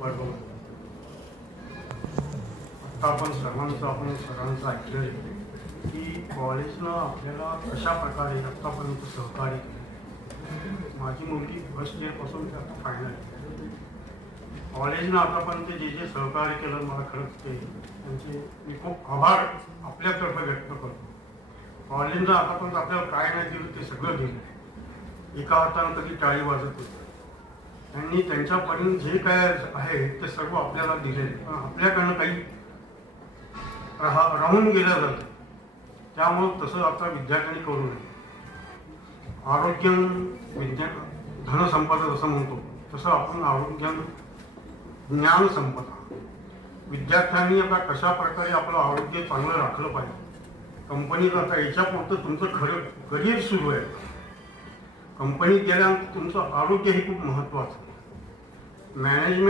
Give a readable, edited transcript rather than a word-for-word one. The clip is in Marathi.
वर्ग आता आपण सरांचं ऐकलं की कॉलेजनं आपल्याला कशा प्रकारे आत्तापर्यंत सहकार्य केलं. माझी मुलगी फर्स्ट इयरपासून ते आता फायनल कॉलेजनं आतापर्यंत जे जे सहकार्य केलं मला खरंच ते त्यांचे मी खूप आभार आपल्यातर्फे व्यक्त करतो. कॉलेजनं आतापर्यंत आपल्याला काय नाही दिलं ते सगळं दिलं. एका हातानं कधी टाळी वाजत होती. त्यांनी त्यांच्यापर्यंत जे काय आहे ते सर्व आपल्याला दिले, पण आपल्याकडनं काही राहून गेलं जातं. त्यामुळं तसं आता विद्यार्थ्यांनी करू नये. आरोग्य धनसंपदा जसं म्हणतो तसं आपण आरोग्य ज्ञान संपदा. विद्यार्थ्यांनी आता कशा प्रकारे आपलं आरोग्य चांगलं राखलं पाहिजे. कंपनीत आता याच्यापुरतं तुमचं खरं करिअर सुरू आहे. कंपनीत गेल्यानंतर तुमचं आरोग्य हे खूप महत्त्वाचं. मॅनेजमेंट